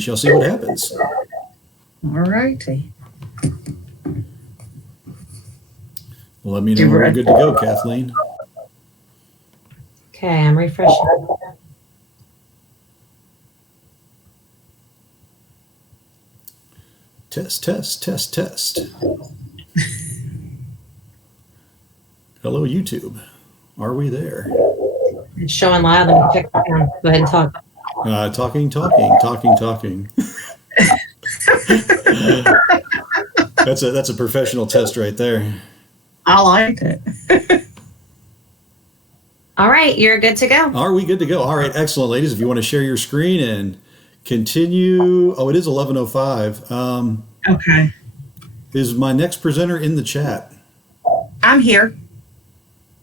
we shall see what happens. All righty. Well, let me know when we're good to go, Kathleen. Okay, I'm refreshing. Test, test, test, test. Hello, YouTube. Are we there? It's showing loud. Let me check the sound. Go ahead and talk. Talking. That's a professional test right there. I liked it. All right, you're good to go. Are we good to go? All right, excellent, ladies. If you want to share your screen and continue. Oh, it is 11:05. Okay. Is my next presenter in the chat? I'm here.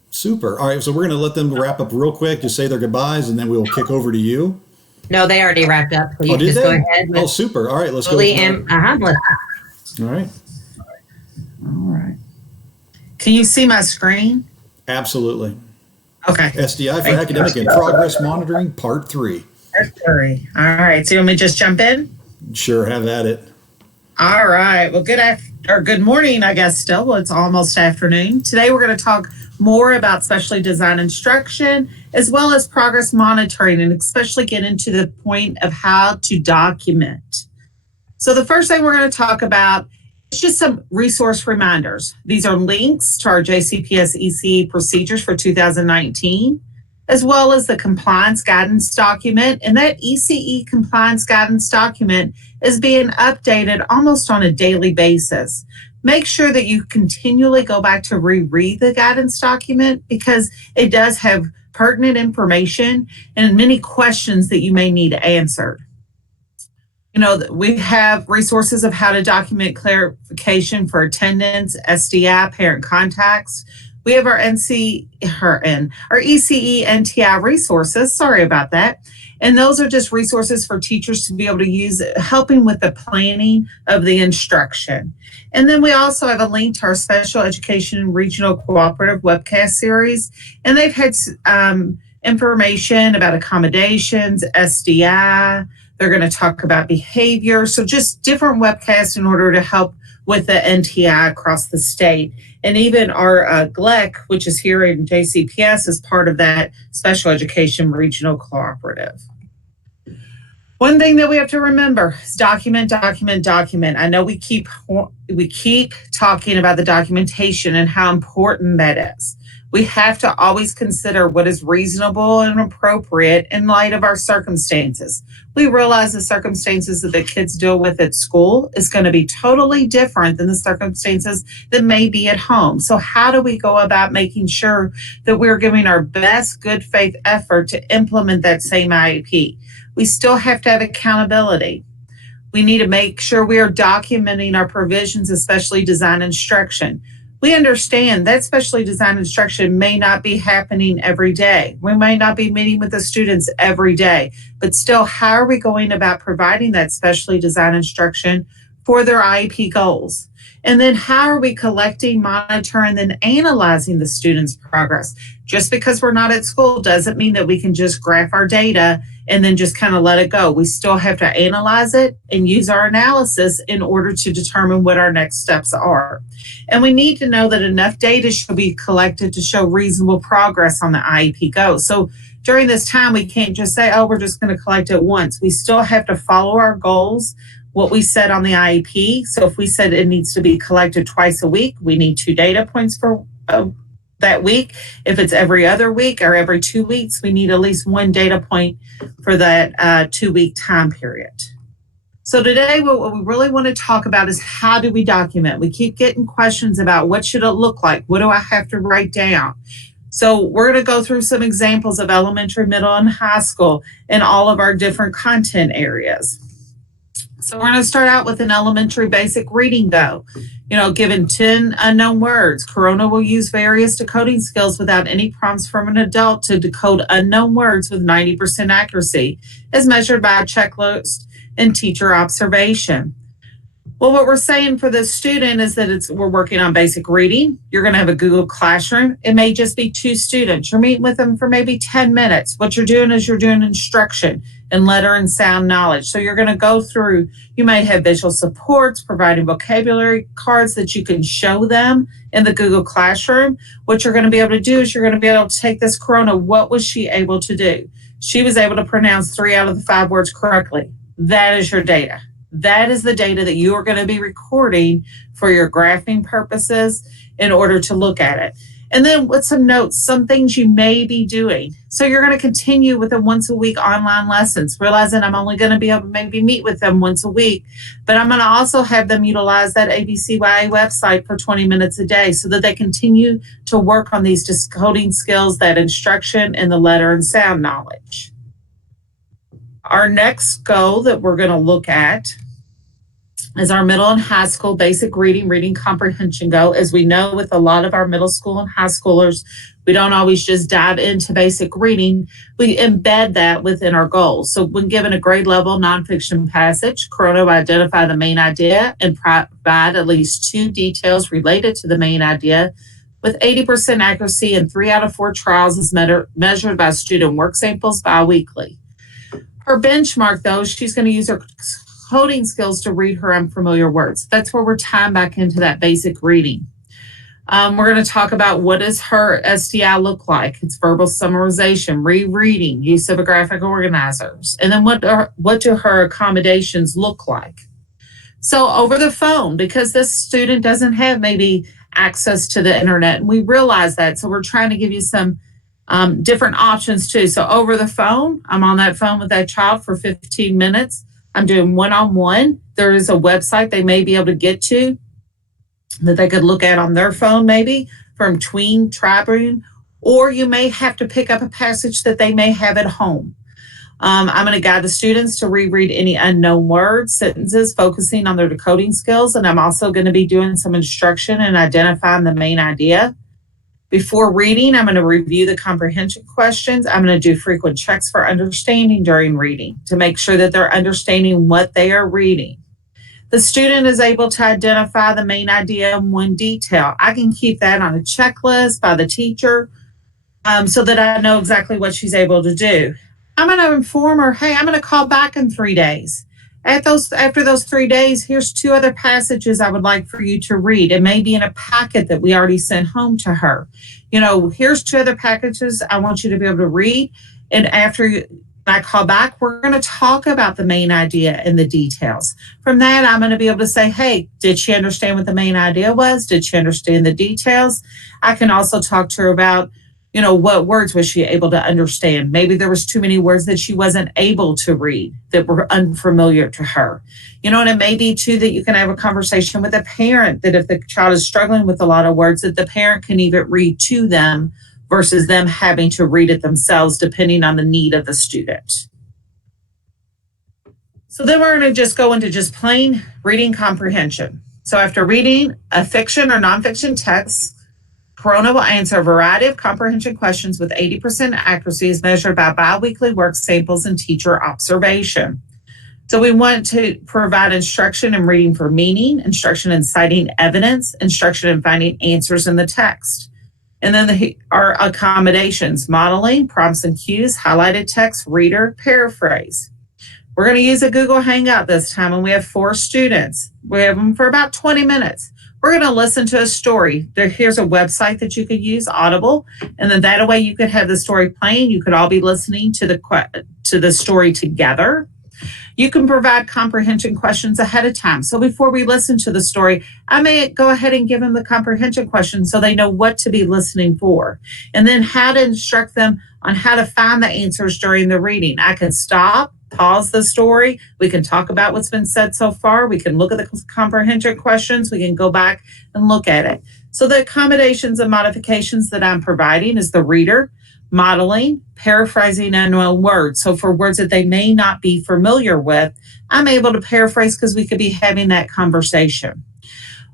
Super. All right, so we're going to let them wrap up real quick, just say their goodbyes, and then we'll kick over to you. No, they already wrapped up. So you Oh, did just they? go ahead. Oh, super. All right, let's go. All right. All right. Can you see my screen? Absolutely. Okay. SDI for Academic and Progress Monitoring, Part 3. Part 3. All right. So you want me to just jump in? Sure, have at it. All right. Well, good morning, I guess still. Well, it's almost afternoon. Today we're going to talk more about specially designed instruction as well as progress monitoring, and especially get into the point of how to document. So the first thing we're going to talk about is just some resource reminders. These are links to our JCPS ECE procedures for 2019, as well as the compliance guidance document. And that ECE compliance guidance document is being updated almost on a daily basis. Make sure that you continually go back to reread the guidance document because it does have pertinent information and many questions that you may need answered. You know, we have resources of how to document clarification for attendance, SDI, parent contacts. We have our ECE NTI resources. Sorry about that. And those are just resources for teachers to be able to use, helping with the planning of the instruction. And then we also have a link to our Special Education Regional Cooperative webcast series. And they've had information about accommodations, SDI. They're going to talk about behavior. So just different webcasts in order to help with the NTI across the state. And even our GLEC, which is here in JCPS, is part of that Special Education Regional Cooperative. One thing that we have to remember is document. I know we keep talking about the documentation and how important that is. We have to always consider what is reasonable and appropriate in light of our circumstances. We realize the circumstances that the kids deal with at school is going to be totally different than the circumstances that may be at home. So how do we go about making sure that we're giving our best good faith effort to implement that same IEP? We still have to have accountability. We need to make sure we are documenting our provisions, especially design instruction. We understand that specially designed instruction may not be happening every day. We may not be meeting with the students every day, but still, how are we going about providing that specially designed instruction for their IEP goals? And then how are we collecting, monitoring, and then analyzing the students' progress? Just because we're not at school doesn't mean that we can just graph our data and then just kind of let it go. We still have to analyze it and use our analysis in order to determine what our next steps are. And we need to know that enough data should be collected to show reasonable progress on the IEP goals. So during this time, we can't just say, oh, we're just going to collect it once. We still have to follow our goals, what we said on the IEP. So if we said it needs to be collected twice a week, we need 2 data points for that week. If it's every other week or every 2 weeks, we need at least 1 data point for that 2-week time period. So today, what we really want to talk about is how do we document? We keep getting questions about what should it look like? What do I have to write down? So we're going to go through some examples of elementary, middle, and high school in all of our different content areas. So we're going to start out with an elementary basic reading though. Given 10 unknown words, Corona will use various decoding skills without any prompts from an adult to decode unknown words with 90% accuracy, as measured by a checklist and teacher observation. Well, what we're saying for this student is that we're working on basic reading. You're going to have a Google Classroom. It may just be 2 students. You're meeting with them for maybe 10 minutes. What you're doing is you're doing instruction. and letter and sound knowledge. So you're going to go through, you might have visual supports, providing vocabulary cards that you can show them in the Google Classroom. What you're going to be able to do is you're going to be able to take this Corona, what was she able to do? She was able to pronounce 3 out of the 5 words correctly. That is your data. That is the data that you are going to be recording for your graphing purposes in order to look at it. And then with some notes, some things you may be doing. So you're going to continue with the once a week online lessons, realizing I'm only going to be able to maybe meet with them once a week, but I'm going to also have them utilize that ABCYA website for 20 minutes a day so that they continue to work on these decoding skills, that instruction, and the letter and sound knowledge. Our next goal that we're going to look at is our middle and high school basic reading comprehension goal. As we know, with a lot of our middle school and high schoolers, we don't always just dive into basic reading. We embed that within our goals. So when given a grade level nonfiction passage, Corona will identify the main idea and provide at least 2 details related to the main idea with 80% accuracy, and 3 out of 4 trials is measured by student work samples biweekly. Her benchmark, though, she's going to use her coding skills to read her unfamiliar words. That's where we're tying back into that basic reading. We're going to talk about what does her SDI look like. It's verbal summarization, rereading, use of a graphic organizers, and then what do her accommodations look like. So over the phone, because this student doesn't have maybe access to the internet, and we realize that, so we're trying to give you some different options too. So over the phone, I'm on that phone with that child for 15 minutes. I'm doing one-on-one. There is a website they may be able to get to that they could look at on their phone, maybe from Tween, Tribune, or you may have to pick up a passage that they may have at home. I'm going to guide the students to reread any unknown words, sentences, focusing on their decoding skills, and I'm also going to be doing some instruction and identifying the main idea. Before reading, I'm going to review the comprehension questions. I'm going to do frequent checks for understanding during reading to make sure that they're understanding what they are reading. The student is able to identify the main idea in one detail. I can keep that on a checklist by the teacher so that I know exactly what she's able to do. I'm going to inform her, hey, I'm going to call back in 3 days. After those 3 days, here's 2 other passages I would like for you to read. It may be in a packet that we already sent home to her. You know, here's 2 other packages I want you to be able to read. And after I call back, we're going to talk about the main idea and the details. From that, I'm going to be able to say, hey, did she understand what the main idea was? Did she understand the details? I can also talk to her about, you know, what words was she able to understand? Maybe there was too many words that she wasn't able to read that were unfamiliar to her. You know, and it may be too that you can have a conversation with a parent that if the child is struggling with a lot of words, that the parent can even read to them versus them having to read it themselves, depending on the need of the student. So then we're going to just go into just plain reading comprehension. So after reading a fiction or nonfiction text, Corona will answer a variety of comprehension questions with 80% accuracy as measured by biweekly work samples and teacher observation. So we want to provide instruction in reading for meaning, instruction in citing evidence, instruction in finding answers in the text. And then our accommodations, modeling, prompts and cues, highlighted text, reader, paraphrase. We're going to use a Google Hangout this time, and we have 4 students. We have them for about 20 minutes. We're going to listen to a story. Here's a website that you could use, Audible, and then that way you could have the story playing. You could all be listening to the story together. You can provide comprehension questions ahead of time. So before we listen to the story, I may go ahead and give them the comprehension questions so they know what to be listening for, and then how to instruct them on how to find the answers during the reading. I can stop, pause the story. We can talk about what's been said so far. We can look at the comprehension questions. We can go back and look at it. So the accommodations and modifications that I'm providing is the reader, modeling, paraphrasing unknown words. So for words that they may not be familiar with, I'm able to paraphrase because we could be having that conversation.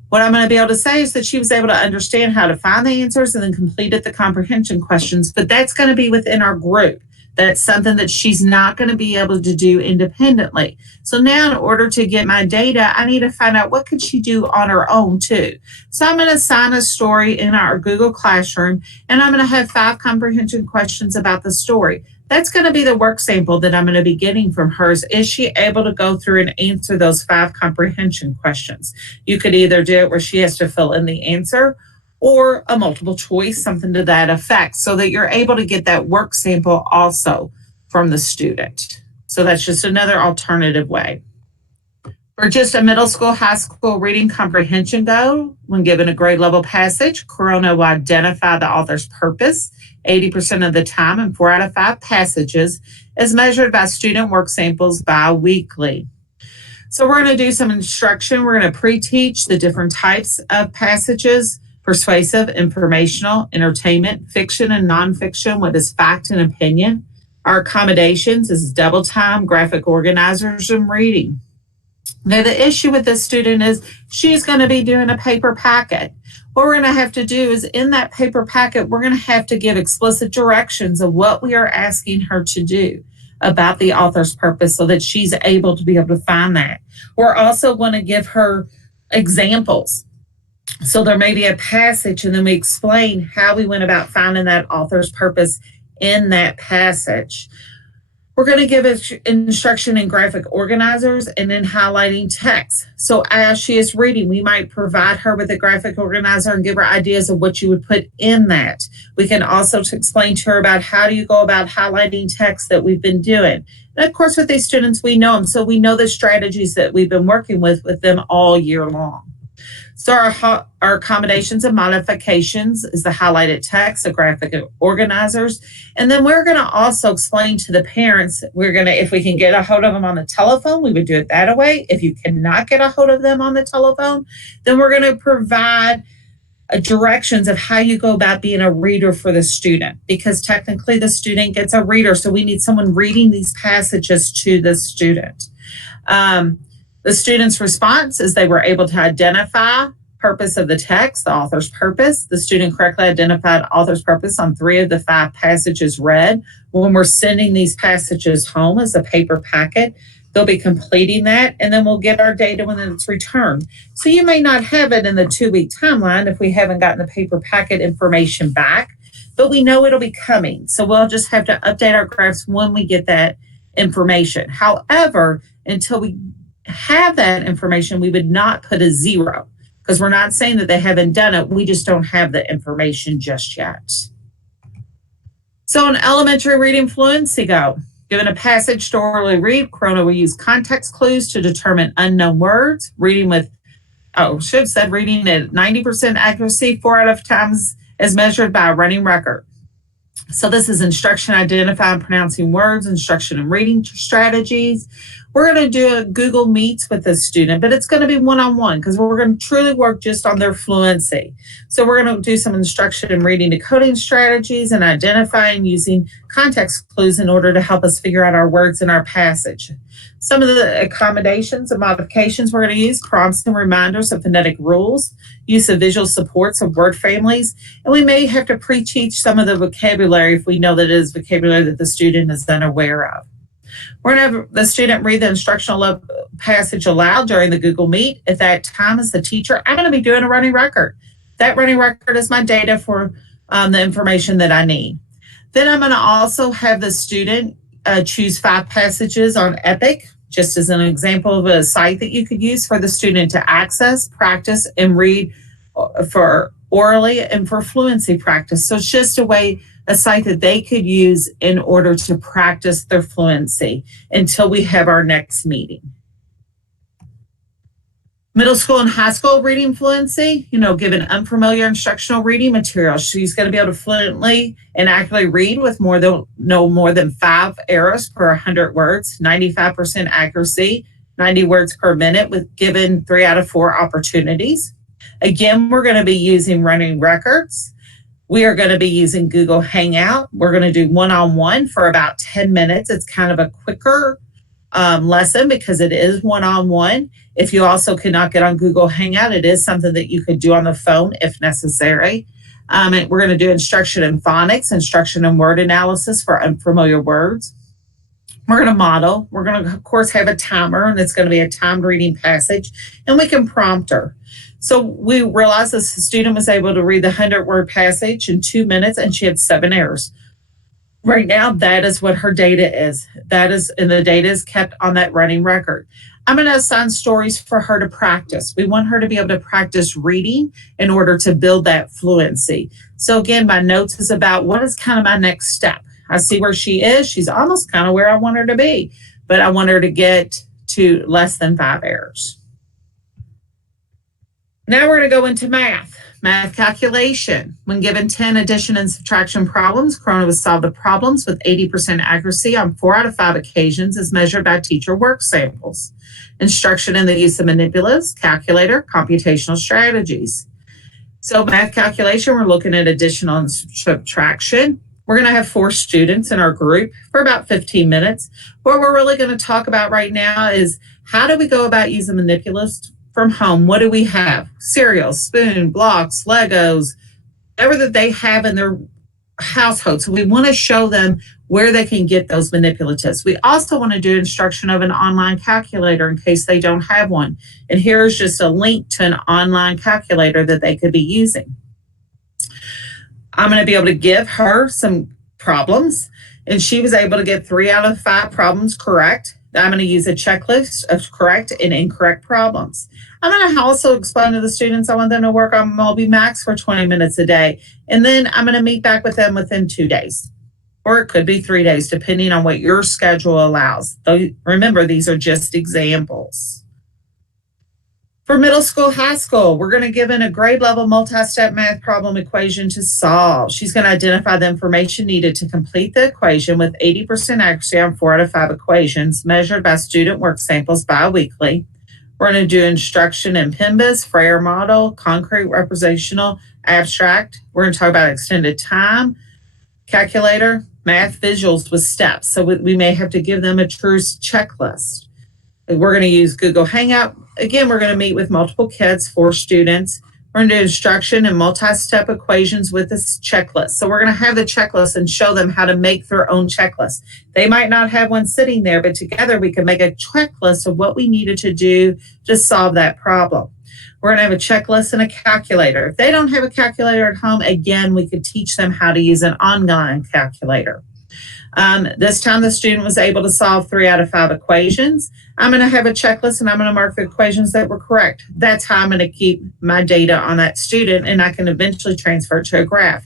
What I'm going to be able to say is that she was able to understand how to find the answers and then completed the comprehension questions, but that's going to be within our group. That's something that she's not going to be able to do independently. So now in order to get my data, I need to find out what could she do on her own too. So I'm going to assign a story in our Google Classroom, and I'm going to have 5 comprehension questions about the story. That's going to be the work sample that I'm going to be getting from hers. Is she able to go through and answer those 5 comprehension questions? You could either do it where she has to fill in the answer or a multiple choice, something to that effect, so that you're able to get that work sample also from the student. So that's just another alternative way. For just a middle school, high school reading comprehension goal, when given a grade level passage, Corona will identify the author's purpose 80% of the time in 4 out of 5 passages as measured by student work samples bi-weekly. So we're going to do some instruction. We're going to pre-teach the different types of passages: persuasive, informational, entertainment, fiction and nonfiction, what is fact and opinion. Our accommodations is double time, graphic organizers, and reading. Now, the issue with this student is she's going to be doing a paper packet. What we're going to have to do is in that paper packet, we're going to have to give explicit directions of what we are asking her to do about the author's purpose so that she's able to be able to find that. We're also going to give her examples. So there may be a passage and then we explain how we went about finding that author's purpose in that passage. We're going to give instruction in graphic organizers and then highlighting text. So as she is reading, we might provide her with a graphic organizer and give her ideas of what you would put in that. We can also explain to her about how do you go about highlighting text that we've been doing. And of course, with these students, we know them. So we know the strategies that we've been working with them all year long. So our accommodations and modifications is the highlighted text, the graphic organizers. And then we're going to also explain to the parents, if we can get a hold of them on the telephone, we would do it that way. If you cannot get a hold of them on the telephone, then we're going to provide directions of how you go about being a reader for the student, because technically the student gets a reader. So we need someone reading these passages to the student. The student's response is they were able to identify purpose of the text, the author's purpose. The student correctly identified author's purpose on 3 of the 5 passages read. When we're sending these passages home as a paper packet, they'll be completing that, and then we'll get our data when it's returned. So you may not have it in the 2-week timeline if we haven't gotten the paper packet information back, but we know it'll be coming. So we'll just have to update our graphs when we get that information. However, until we have that information, we would not put a 0 because we're not saying that they haven't done it. We just don't have the information just yet. So an elementary reading fluency go. Given a passage to orally read, Corona will use context clues to determine unknown words. Reading at 90% accuracy, 4 out of times as measured by a running record. So this is instruction identifying pronouncing words, instruction and reading strategies. We're going to do a Google Meets with the student, but it's going to be one-on-one because we're going to truly work just on their fluency. So we're going to do some instruction in reading decoding strategies and identifying using context clues in order to help us figure out our words in our passage. Some of the accommodations and modifications we're going to use: prompts and reminders of phonetic rules, use of visual supports of word families, and we may have to pre-teach some of the vocabulary if we know that it is vocabulary that the student is unaware of. We're going to have the student read the instructional passage aloud during the Google Meet. At that time, as the teacher, I'm going to be doing a running record. That running record is my data for the information that I need. Then I'm going to also have the student choose 5 passages on Epic, just as an example of a site that you could use for the student to access, practice, and read for orally and for fluency practice. So it's just a site that they could use in order to practice their fluency until we have our next meeting. Middle school and high school reading fluency, given unfamiliar instructional reading material, she's going to be able to fluently and accurately read with no more than 5 errors per 100 words, 95% accuracy, 90 words per minute, with given 3 out of 4 opportunities. Again, we're going to be using running records. We are going to be using Google Hangout. We're going to do one-on-one for about 10 minutes. It's kind of a quicker lesson because it is one-on-one. If you also cannot get on Google Hangout, it is something that you could do on the phone if necessary. And we're going to do instruction in phonics, instruction in word analysis for unfamiliar words. We're going to model. We're going to, of course, have a timer, and it's going to be a timed reading passage, and we can prompt her. So we realized this student was able to read the 100-word passage in 2 minutes, and she had 7 errors. Right now, that is what her data is. And the data is kept on that running record. I'm going to assign stories for her to practice. We want her to be able to practice reading in order to build that fluency. So again, my notes is about what is kind of my next step. I see where she is. She's almost kind of where I want her to be, but I want her to get to less than 5 errors. Now we're going to go into math. Math calculation. When given 10 addition and subtraction problems, Corona would solve the problems with 80% accuracy on 4 out of 5 occasions as measured by teacher work samples. Instruction in the use of manipulatives, calculator, computational strategies. So math calculation, we're looking at addition and subtraction. We're going to have 4 students in our group for about 15 minutes. What we're really going to talk about right now is how do we go about using manipulatives from home? What do we have? Cereals, spoon, blocks, Legos, whatever that they have in their household. So we want to show them where they can get those manipulatives. We also want to do instruction of an online calculator in case they don't have one. And here's just a link to an online calculator that they could be using. I'm going to be able to give her some problems, and she was able to get 3 out of 5 problems correct. I'm going to use a checklist of correct and incorrect problems. I'm going to also explain to the students I want them to work on Moby Max for 20 minutes a day. And then I'm going to meet back with them within 2 days, or it could be 3 days, depending on what your schedule allows. Though, remember, these are just examples. For middle school, high school, we're going to give in a grade level multi-step math problem equation to solve. She's going to identify the information needed to complete the equation with 80% accuracy on 4 out of 5 equations measured by student work samples bi-weekly. We're going to do instruction in PEMBAS, Frayer model, concrete, representational, abstract. We're going to talk about extended time, calculator, math visuals with steps. So we may have to give them a TRUCE checklist. We're going to use Google Hangout. Again, we're going to meet with multiple kids, 4 students. We're going to do instruction and multi-step equations with this checklist. So we're going to have the checklist and show them how to make their own checklist. They might not have one sitting there, but together we can make a checklist of what we needed to do to solve that problem. We're going to have a checklist and a calculator. If they don't have a calculator at home, again, we could teach them how to use an online calculator. This time the student was able to solve 3 out of 5 equations. I'm going to have a checklist and I'm going to mark the equations that were correct. That's how I'm going to keep my data on that student, and I can eventually transfer it to a graph.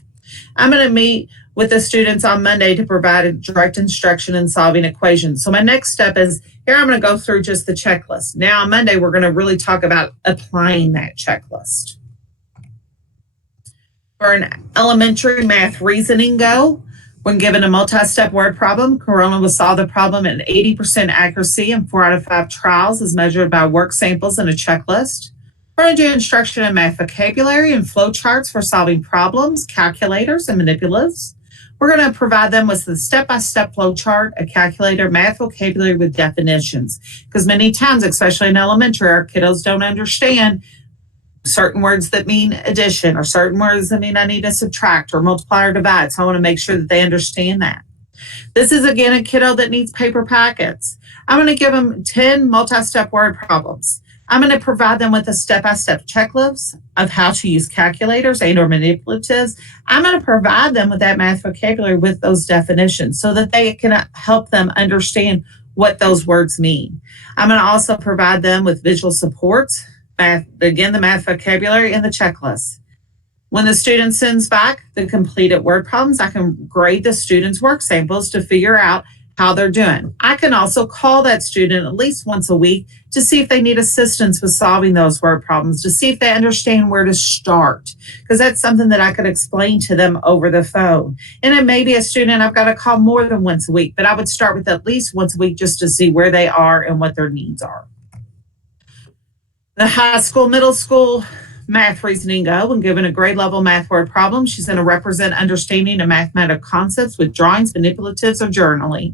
I'm going to meet with the students on Monday to provide a direct instruction in solving equations. So my next step is, here I'm going to go through just the checklist. Now on Monday, we're going to really talk about applying that checklist. For an elementary math reasoning goal, when given a multi-step word problem, Corona will solve the problem at 80% accuracy in 4 out of 5 trials as measured by work samples and a checklist. We're going to do instruction in math vocabulary and flowcharts for solving problems, calculators, and manipulatives. We're going to provide them with the step-by-step flowchart, a calculator, math vocabulary with definitions. Because many times, especially in elementary, our kiddos don't understand certain words that mean addition or certain words that mean I need to subtract or multiply or divide. So I want to make sure that they understand that. This is, again, a kiddo that needs paper packets. I'm going to give them 10 multi-step word problems. I'm going to provide them with a step-by-step checklist of how to use calculators and or manipulatives. I'm going to provide them with that math vocabulary with those definitions so that they can help them understand what those words mean. I'm going to also provide them with visual supports, the math vocabulary and the checklist. When the student sends back the completed word problems, I can grade the student's work samples to figure out how they're doing. I can also call that student at least once a week to see if they need assistance with solving those word problems, to see if they understand where to start, because that's something that I could explain to them over the phone. And it may be a student I've got to call more than once a week, but I would start with at least once a week just to see where they are and what their needs are. The high school, middle school math reasoning go. When given a grade level math word problem, she's going to represent understanding of mathematical concepts with drawings, manipulatives, or journaling.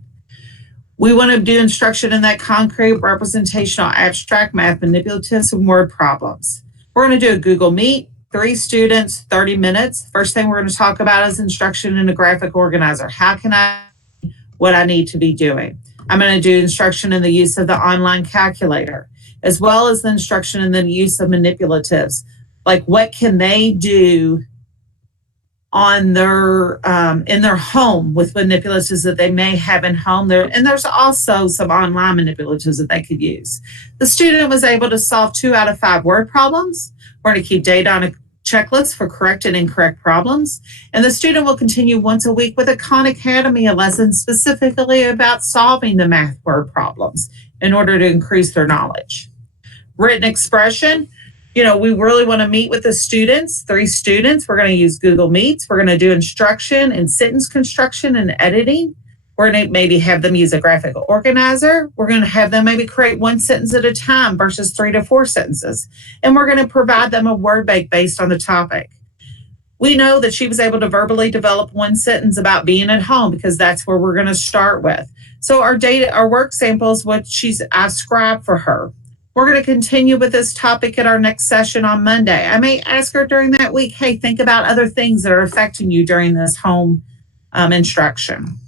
We want to do instruction in that concrete, representational, abstract math manipulatives and word problems. We're going to do a Google Meet, 3 students, 30 minutes. First thing we're going to talk about is instruction in a graphic organizer. How can I do what I need to be doing? I'm going to do instruction in the use of the online calculator, as well as the instruction in the use of manipulatives. Like, what can they do on their in their home with manipulatives that they may have in home there, and there's also some online manipulatives that they could use. The student was able to solve 2 out of 5 word problems. We're going to keep data on a checklist for correct and incorrect problems, and the student will continue once a week with a Khan Academy lesson specifically about solving the math word problems in order to increase their knowledge. Written expression, we really want to meet with the students, 3 students. We're going to use Google Meets. We're going to do instruction and sentence construction and editing. We're going to maybe have them use a graphic organizer. We're going to have them maybe create 1 sentence at a time versus 3 to 4 sentences. And we're going to provide them a word bank based on the topic. We know that she was able to verbally develop 1 sentence about being at home because that's where we're going to start with. So our work samples, what I've scribed for her. We're going to continue with this topic at our next session on Monday. I may ask her during that week, hey, think about other things that are affecting you during this home instruction.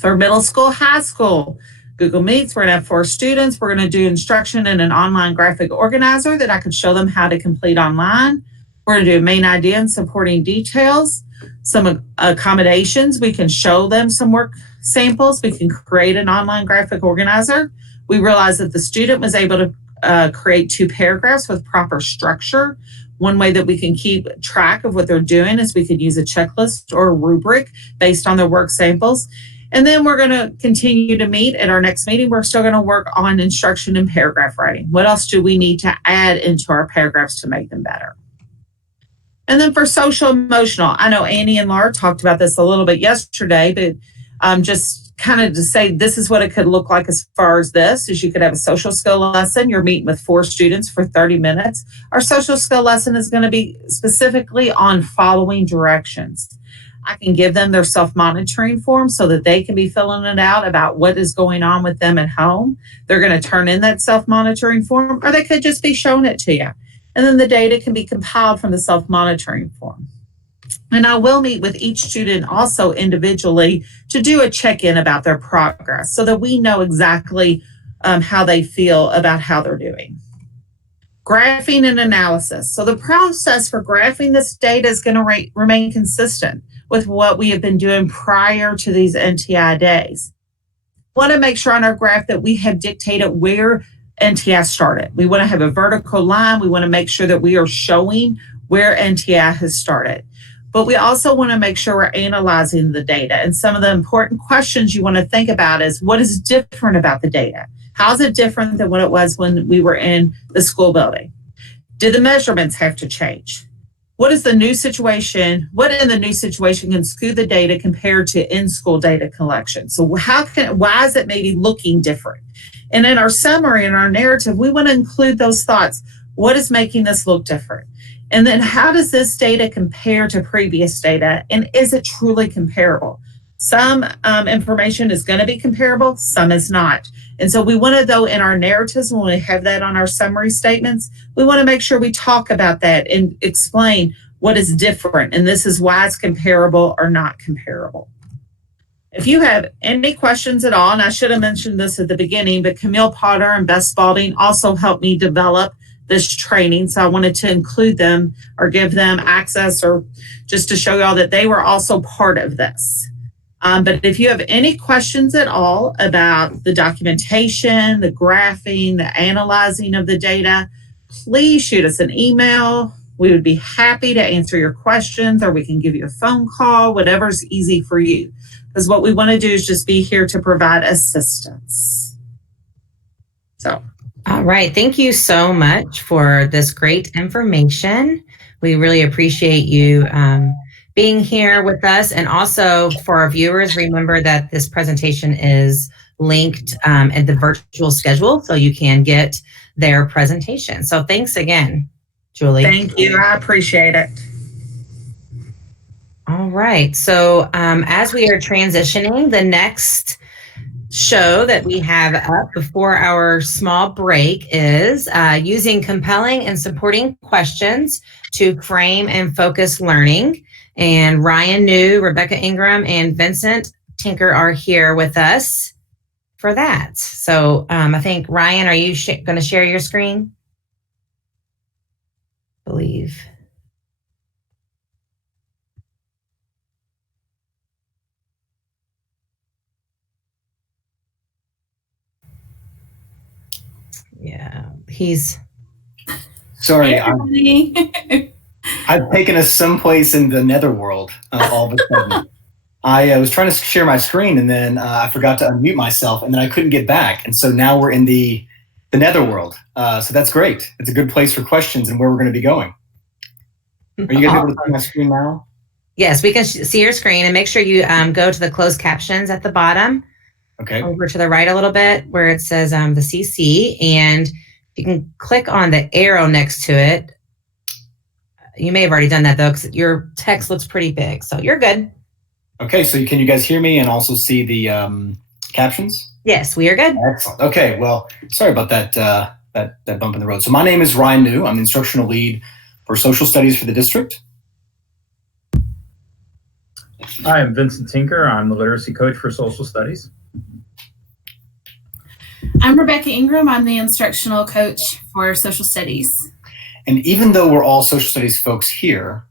For middle school, high school, Google Meets, we're going to have 4 students. We're going to do instruction in an online graphic organizer that I could show them how to complete online. We're going to do a main idea and supporting details, some accommodations. We can show them some work samples. We can create an online graphic organizer. We realized that the student was able to create 2 paragraphs with proper structure. One way that we can keep track of what they're doing is we could use a checklist or a rubric based on their work samples. And then we're going to continue to meet at our next meeting. We're still going to work on instruction and paragraph writing. What else do we need to add into our paragraphs to make them better? And then for social emotional, I know Annie and Laura talked about this a little bit yesterday, but just kind of to say this is what it could look like as far as this is you could have a social skill lesson. You're meeting with 4 students for 30 minutes. Our social skill lesson is going to be specifically on following directions. I can give them their self-monitoring form so that they can be filling it out about what is going on with them at home. They're going to turn in that self-monitoring form, or they could just be showing it to you. And then the data can be compiled from the self-monitoring form. And I will meet with each student also individually to do a check-in about their progress so that we know exactly how they feel about how they're doing. Graphing and analysis. So the process for graphing this data is going to remain consistent with what we have been doing prior to these NTI days. We want to make sure on our graph that we have dictated where NTI started. We want to have a vertical line. We want to make sure that we are showing where NTI has started. But we also want to make sure we're analyzing the data. And some of the important questions you want to think about is what is different about the data? How is it different than what it was when we were in the school building? Did the measurements have to change? What is the new situation? What in the new situation can skew the data compared to in-school data collection? So why is it maybe looking different? And in our summary and our narrative, we want to include those thoughts. What is making this look different? And then how does this data compare to previous data? And is it truly comparable? Some information is going to be comparable, some is not. And so we want to, though, in our narratives, when we have that on our summary statements, we want to make sure we talk about that and explain what is different. And this is why it's comparable or not comparable. If you have any questions at all, and I should have mentioned this at the beginning, but Camille Potter and Beth Spalding also helped me develop this training. So I wanted to include them or give them access or just to show y'all that they were also part of this. But if you have any questions at all about the documentation, the graphing, the analyzing of the data, please shoot us an email. We would be happy to answer your questions, or we can give you a phone call, whatever's easy for you. Because what we want to do is just be here to provide assistance. So. All right. Thank you so much for this great information. We really appreciate you being here with us. And also for our viewers, remember that this presentation is linked at the virtual schedule, so you can get their presentation. So thanks again, Julie. Thank you. I appreciate it. All right. So as we are transitioning, the next show that we have up before our small break is using compelling and supporting questions to frame and focus learning. And Ryan New, Rebecca Ingram, and Vincent Tinker are here with us for that. So I think, Ryan, are you going to share your screen? I believe. Yeah, he's Sorry, Hey, everybody. I've taken us someplace in the netherworld all of a sudden. I was trying to share my screen and then I forgot to unmute myself and then I couldn't get back. And so now we're in the netherworld. So that's great. It's a good place for questions and where we're going to be going. Are you guys able to see my screen now? Yes, we can see your screen, and make sure you go to the closed captions at the bottom. Okay. Over to the right a little bit where it says the CC, and you can click on the arrow next to it. You may have already done that though, because your text looks pretty big, so you're good. Okay, so can you guys hear me and also see the captions? Yes, we are good. Excellent. Okay, well, sorry about that that bump in the road. So my name is Ryan New. I'm the instructional lead for social studies for the district. Hi, I'm Vincent Tinker. I'm the literacy coach for social studies. I'm Rebecca Ingram. I'm the instructional coach for social studies. And even though we're all social studies folks here,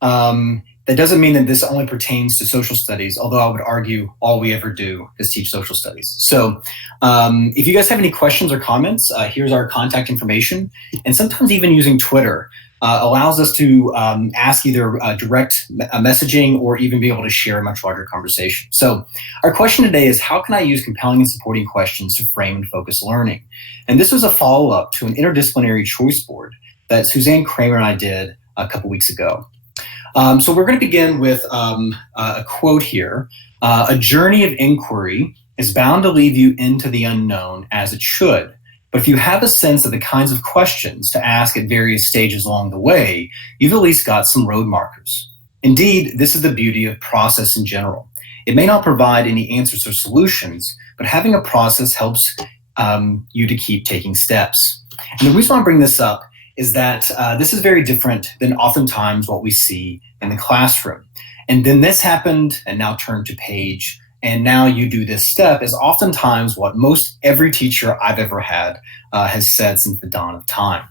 that doesn't mean that this only pertains to social studies, although I would argue all we ever do is teach social studies. So if you guys have any questions or comments, here's our contact information. And sometimes even using Twitter allows us to ask either direct messaging or even be able to share a much larger conversation. So our question today is, how can I use compelling and supporting questions to frame and focus learning? And this was a follow-up to an interdisciplinary choice board that Suzanne Kramer and I did a couple weeks ago. So we're going to begin with a quote here. A journey of inquiry is bound to lead you into the unknown, as it should. But if you have a sense of the kinds of questions to ask at various stages along the way, you've at least got some road markers. Indeed, this is the beauty of process in general. It may not provide any answers or solutions, but having a process helps you to keep taking steps. And the reason I bring this up is that this is very different than oftentimes what we see in the classroom. And then this happened, and now turn to page, and now you do this step is oftentimes what most every teacher I've ever had has said since the dawn of time.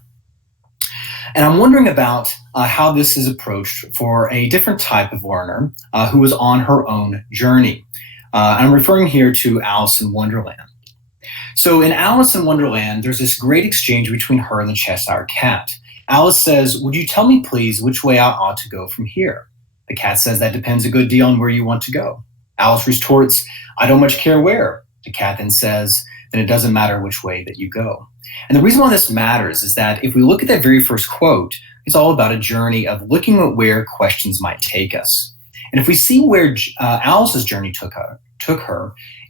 And I'm wondering about how this is approached for a different type of learner who was on her own journey. I'm referring here to Alice in Wonderland. So in Alice in Wonderland, there's this great exchange between her and the Cheshire Cat. Alice says, "Would you tell me, please, which way I ought to go from here?" The cat says, "That depends a good deal on where you want to go." Alice retorts, "I don't much care where." The cat then says, "Then it doesn't matter which way that you go." And the reason why this matters is that if we look at that very first quote, it's all about a journey of looking at where questions might take us. And if we see where Alice's journey took her,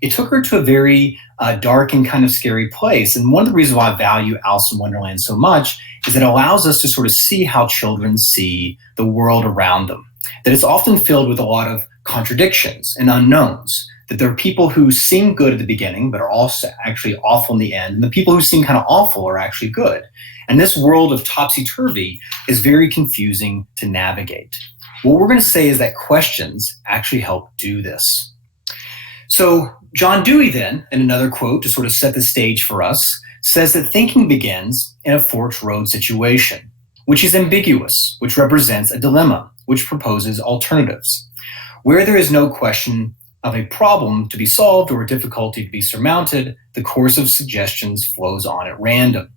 it took her to a very dark and kind of scary place. And one of the reasons why I value Alice in Wonderland so much is it allows us to sort of see how children see the world around them. That it's often filled with a lot of contradictions and unknowns. That there are people who seem good at the beginning, but are also actually awful in the end. And the people who seem kind of awful are actually good. And this world of topsy-turvy is very confusing to navigate. What we're going to say is that questions actually help do this. So John Dewey then, in another quote to sort of set the stage for us, says that thinking begins in a forked road situation, which is ambiguous, which represents a dilemma, which proposes alternatives. Where there is no question of a problem to be solved or a difficulty to be surmounted, the course of suggestions flows on at random.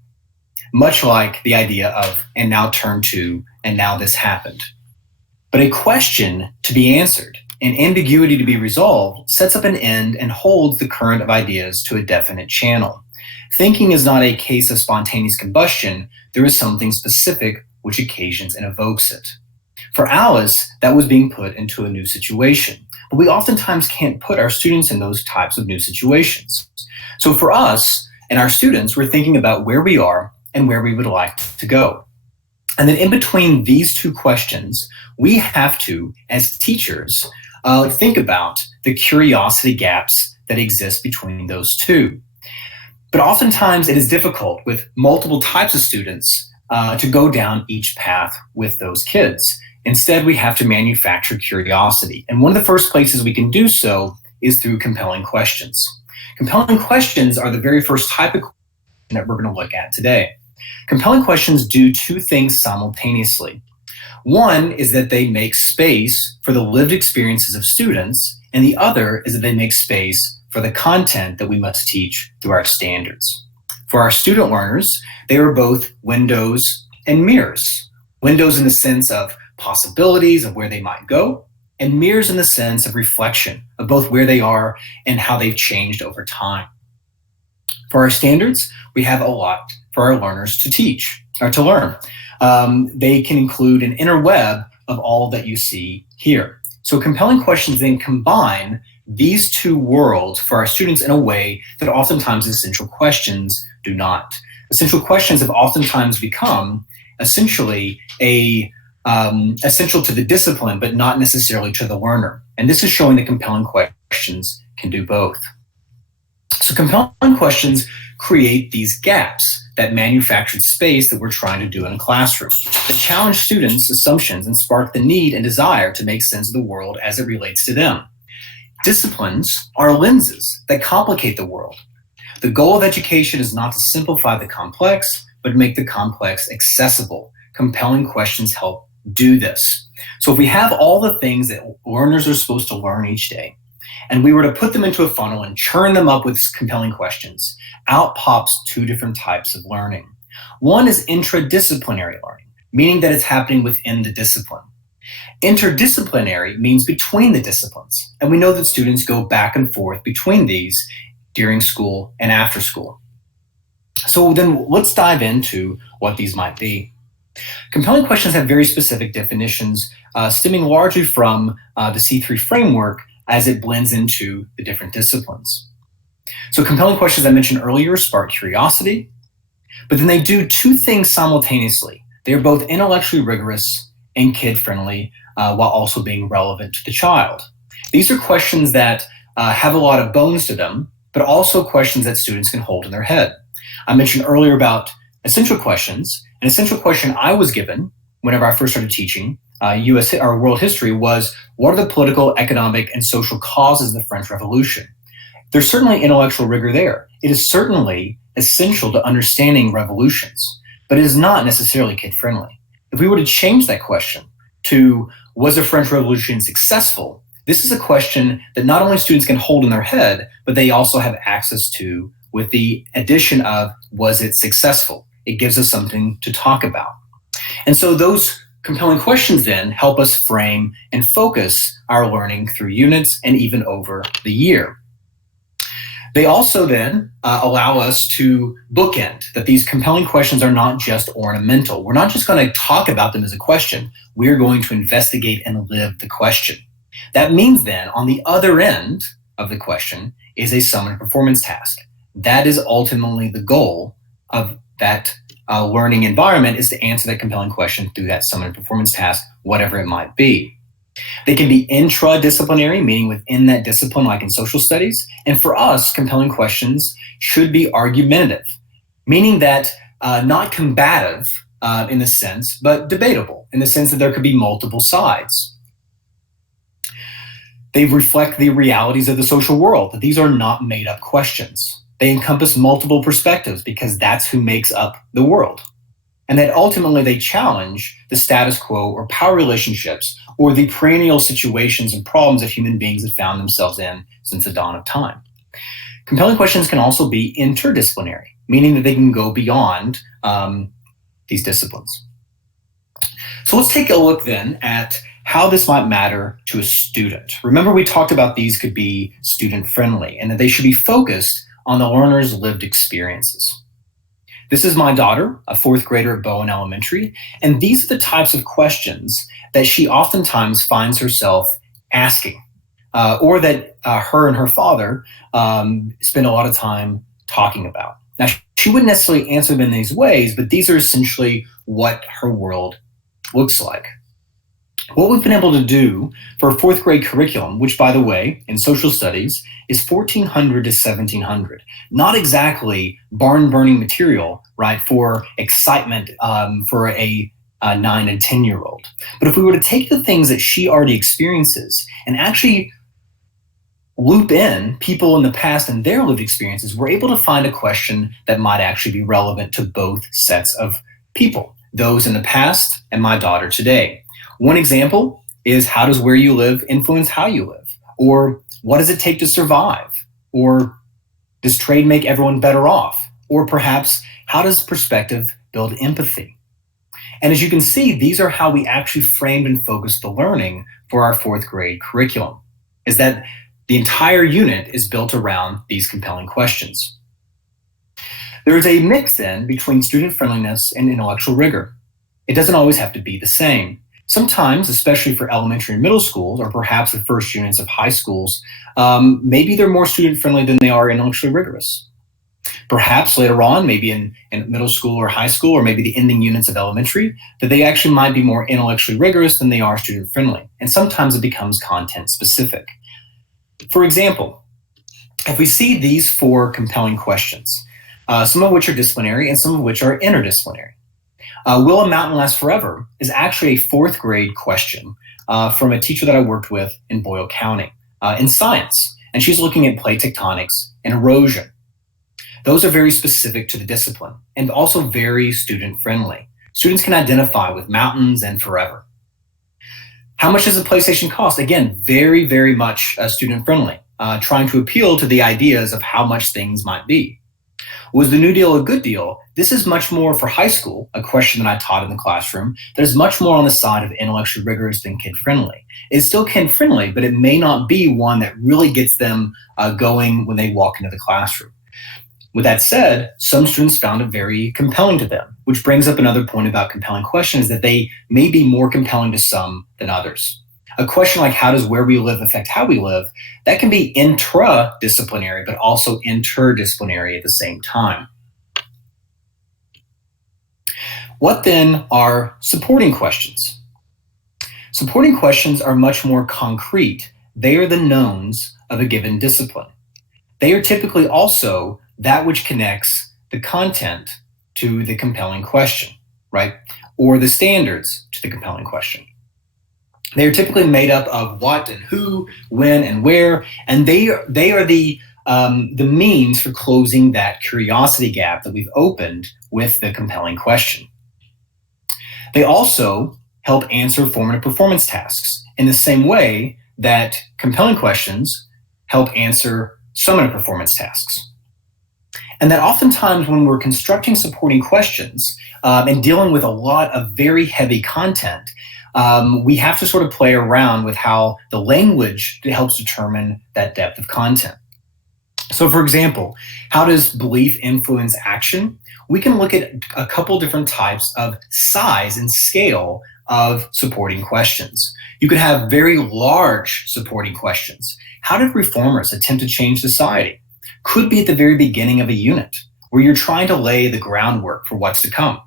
Much like the idea of, and now turn to, and now this happened. But a question to be answered, an ambiguity to be resolved, sets up an end and holds the current of ideas to a definite channel. Thinking is not a case of spontaneous combustion. There is something specific which occasions and evokes it. For Alice, that was being put into a new situation. But we oftentimes can't put our students in those types of new situations. So for us and our students, we're thinking about where we are and where we would like to go. And then in between these two questions, we have to, as teachers, think about the curiosity gaps that exist between those two. But oftentimes it is difficult with multiple types of students to go down each path with those kids. Instead, we have to manufacture curiosity. And one of the first places we can do so is through compelling questions. Compelling questions are the very first type of question that we're going to look at today. Compelling questions do two things simultaneously. One is that they make space for the lived experiences of students, and the other is that they make space for the content that we must teach through our standards. For our student learners, they are both windows and mirrors. Windows in the sense of possibilities of where they might go, and mirrors in the sense of reflection of both where they are and how they've changed over time. For our standards, we have a lot for our learners to teach or to learn. They can include an inner web of all that you see here. So compelling questions then combine these two worlds for our students in a way that oftentimes essential questions do not. Essential questions have oftentimes become essentially essential to the discipline, but not necessarily to the learner. And this is showing that compelling questions can do both. So compelling questions create these gaps, that manufactured space that we're trying to do in a classroom, that challenge students' assumptions and spark the need and desire to make sense of the world as it relates to them. Disciplines are lenses that complicate the world. The goal of education is not to simplify the complex, but to make the complex accessible. Compelling questions help do this. So if we have all the things that learners are supposed to learn each day, and we were to put them into a funnel and churn them up with compelling questions, out pops two different types of learning. One is interdisciplinary learning, meaning that it's happening within the discipline. Interdisciplinary means between the disciplines, and we know that students go back and forth between these during school and after school. So then let's dive into what these might be. Compelling questions have very specific definitions stemming largely from the C3 framework as it blends into the different disciplines. So compelling questions I mentioned earlier spark curiosity, but then they do two things simultaneously. They are both intellectually rigorous and kid-friendly while also being relevant to the child. These are questions that have a lot of bones to them, but also questions that students can hold in their head. I mentioned earlier about essential questions. An essential question I was given whenever I first started teaching US or world history was, what are the political, economic, and social causes of the French Revolution? There's certainly intellectual rigor there. It is certainly essential to understanding revolutions, but it is not necessarily kid-friendly. If we were to change that question to, was the French Revolution successful? This is a question that not only students can hold in their head, but they also have access to with the addition of, was it successful? It gives us something to talk about. And so those compelling questions then help us frame and focus our learning through units and even over the year. They also then allow us to bookend, that these compelling questions are not just ornamental. We're not just going to talk about them as a question. We're going to investigate and live the question. That means then on the other end of the question is a sum and performance task. That is ultimately the goal of that learning environment, is to answer that compelling question through that sum and performance task, whatever it might be. They can be intradisciplinary, meaning within that discipline, like in social studies. And for us, compelling questions should be argumentative, meaning that not combative in the sense, but debatable in the sense that there could be multiple sides. They reflect the realities of the social world, that these are not made up questions. They encompass multiple perspectives because that's who makes up the world. And that ultimately they challenge the status quo or power relationships or the perennial situations and problems that human beings have found themselves in since the dawn of time. Compelling questions can also be interdisciplinary, meaning that they can go beyond these disciplines. So let's take a look then at how this might matter to a student. Remember, we talked about these could be student-friendly and that they should be focused on the learner's lived experiences. This is my daughter, a fourth grader at Bowen Elementary, and these are the types of questions that she oftentimes finds herself asking, or that her and her father spend a lot of time talking about. Now, she wouldn't necessarily answer them in these ways, but these are essentially what her world looks like. What we've been able to do for a fourth grade curriculum, which by the way, in social studies, is 1400 to 1700. Not exactly barn burning material, right, for excitement for a 9 and 10-year-old. But if we were to take the things that she already experiences and actually loop in people in the past and their lived experiences, we're able to find a question that might actually be relevant to both sets of people, those in the past and my daughter today. One example is, how does where you live influence how you live? Or what does it take to survive? Or does trade make everyone better off? Or perhaps, how does perspective build empathy? And as you can see, these are how we actually framed and focused the learning for our fourth grade curriculum, is that the entire unit is built around these compelling questions. There is a mix then between student friendliness and intellectual rigor. It doesn't always have to be the same. Sometimes, especially for elementary and middle schools, or perhaps the first units of high schools, maybe they're more student friendly than they are intellectually rigorous. Perhaps later on, maybe in middle school or high school, or maybe the ending units of elementary, that they actually might be more intellectually rigorous than they are student friendly. And sometimes it becomes content specific. For example, if we see these four compelling questions, some of which are disciplinary and some of which are interdisciplinary. Will a mountain last forever is actually a fourth grade question from a teacher that I worked with in Boyle County in science. And she's looking at plate tectonics and erosion. Those are very specific to the discipline and also very student friendly. Students can identify with mountains and forever. How much does a PlayStation cost? Again, very, very much student friendly, trying to appeal to the ideas of how much things might be. Was the New Deal a good deal? This is much more for high school, a question that I taught in the classroom, that is much more on the side of intellectually rigorous than kid-friendly. It's still kid-friendly, but it may not be one that really gets them going when they walk into the classroom. With that said, some students found it very compelling to them, which brings up another point about compelling questions, that they may be more compelling to some than others. A question like, how does where we live affect how we live? That can be intradisciplinary, but also interdisciplinary at the same time. What then are supporting questions? Supporting questions are much more concrete. They are the knowns of a given discipline. They are typically also that which connects the content to the compelling question, right? Or the standards to the compelling question. They are typically made up of what and who, when and where, and they are the means for closing that curiosity gap that we've opened with the compelling question. They also help answer formative performance tasks in the same way that compelling questions help answer summative performance tasks. And that oftentimes when we're constructing supporting questions and dealing with a lot of very heavy content, we have to sort of play around with how the language helps determine that depth of content. So for example, how does belief influence action? We can look at a couple different types of size and scale of supporting questions. You could have very large supporting questions. How did reformers attempt to change society? Could be at the very beginning of a unit where you're trying to lay the groundwork for what's to come.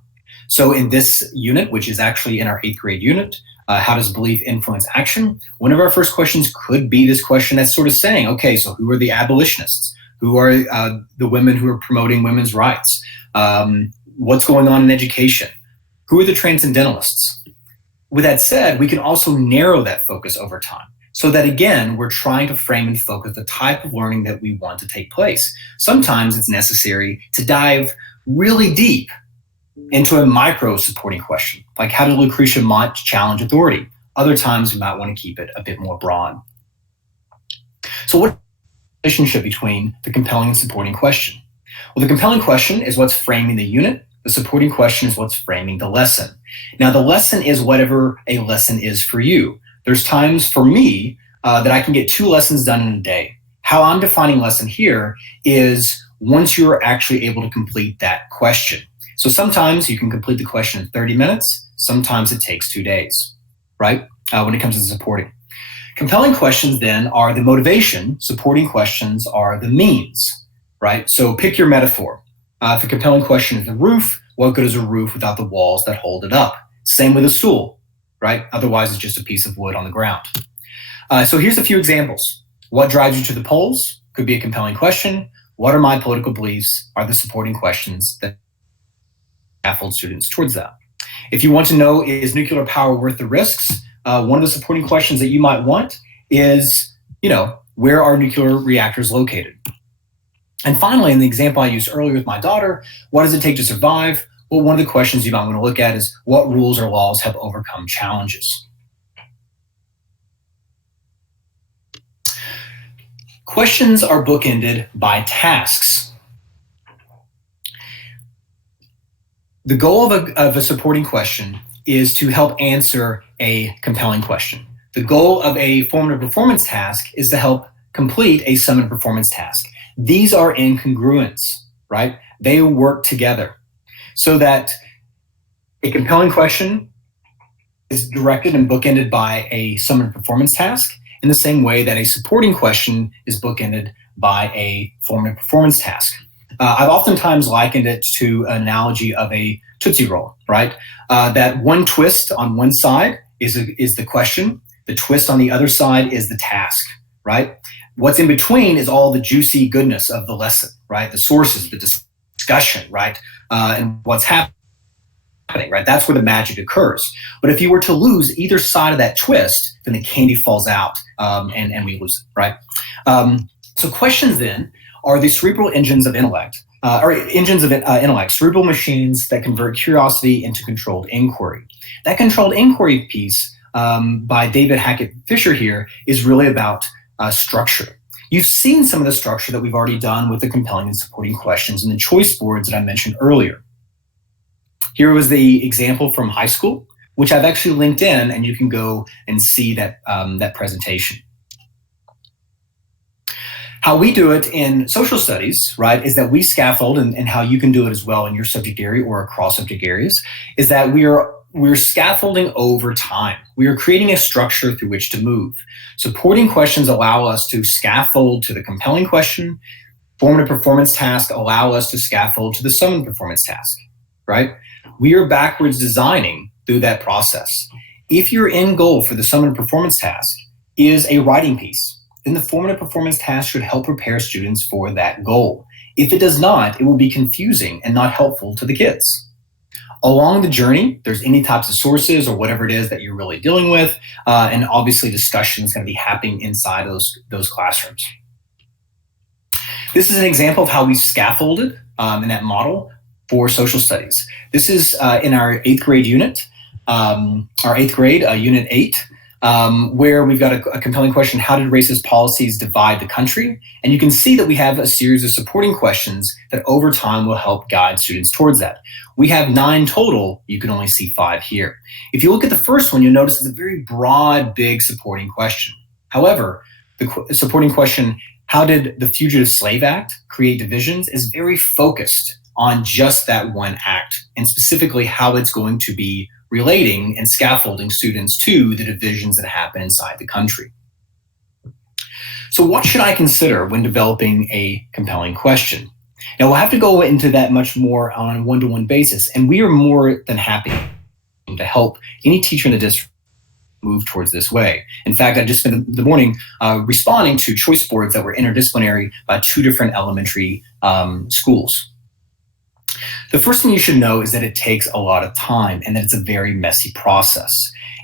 So in this unit, which is actually in our 8th grade unit, how does belief influence action? One of our first questions could be this question that's sort of saying, okay, so who are the abolitionists? Who are the women who are promoting women's rights? What's going on in education? Who are the transcendentalists? With that said, we can also narrow that focus over time so that, again, we're trying to frame and focus the type of learning that we want to take place. Sometimes it's necessary to dive really deep into a micro supporting question, like how did Lucretia Mott challenge authority? Other times we might want to keep it a bit more broad. So what is the relationship between the compelling and supporting question? Well, the compelling question is what's framing the unit. The supporting question is what's framing the lesson. Now, the lesson is whatever a lesson is for you. There's times for me that I can get 2 lessons done in a day. How I'm defining lesson here is once you're actually able to complete that question. So sometimes you can complete the question in 30 minutes. Sometimes it takes 2 days, right? When it comes to supporting. Compelling questions then are the motivation. Supporting questions are the means, right? So pick your metaphor. If a compelling question is the roof, what good is a roof without the walls that hold it up? Same with a stool, right? Otherwise, it's just a piece of wood on the ground. So here's a few examples. What drives you to the polls? Could be a compelling question. What are my political beliefs? Are the supporting questions that scaffold students towards that. If you want to know, is nuclear power worth the risks? One of the supporting questions that you might want is, where are nuclear reactors located? And finally, in the example I used earlier with my daughter, what does it take to survive? Well, one of the questions you might want to look at is what rules or laws have overcome challenges? Questions are bookended by tasks. The goal of a supporting question is to help answer a compelling question. The goal of a formative performance task is to help complete a summative performance task. These are incongruents, right? They work together so that a compelling question is directed and bookended by a summative performance task in the same way that a supporting question is bookended by a formative performance task. I've oftentimes likened it to an analogy of a Tootsie Roll, right? That one twist on one side is the question. The twist on the other side is the task, right? What's in between is all the juicy goodness of the lesson, right? The sources, the discussion, right? And what's happening, right? That's where the magic occurs. But if you were to lose either side of that twist, then the candy falls out and we lose it, right? So questions then are the cerebral engines of intellect, cerebral machines that convert curiosity into controlled inquiry. That controlled inquiry piece by David Hackett Fisher here is really about structure. You've seen some of the structure that we've already done with the compelling and supporting questions and the choice boards that I mentioned earlier. Here was the example from high school, which I've actually linked in, and you can go and see that, that presentation. How we do it in social studies, right, is that we scaffold, and how you can do it as well in your subject area or across subject areas, is that we're scaffolding over time. We are creating a structure through which to move. Supporting questions allow us to scaffold to the compelling question. Formative performance tasks allow us to scaffold to the summative performance task, right? We are backwards designing through that process. If your end goal for the summative performance task is a writing piece, then the formative performance task should help prepare students for that goal. If it does not, it will be confusing and not helpful to the kids. Along the journey, there's any types of sources or whatever it is that you're really dealing with, and obviously discussion is going to be happening inside those classrooms. This is an example of how we scaffolded in that model for social studies. This is in our 8th grade unit, unit 8, where we've got a compelling question: how did racist policies divide the country? And you can see that we have a series of supporting questions that over time will help guide students towards that. We have 9 total. You can only see 5 here. If you look at the first one, you'll notice it's a very broad, big supporting question. However, the supporting question, how did the Fugitive Slave Act create divisions, is very focused on just that one act, and specifically how it's going to be relating and scaffolding students to the divisions that happen inside the country. So what should I consider when developing a compelling question? Now, we'll have to go into that much more on a one-to-one basis, and we are more than happy to help any teacher in the district move towards this way. In fact, I just spent the morning responding to choice boards that were interdisciplinary by 2 different elementary schools. The first thing you should know is that it takes a lot of time and that it's a very messy process.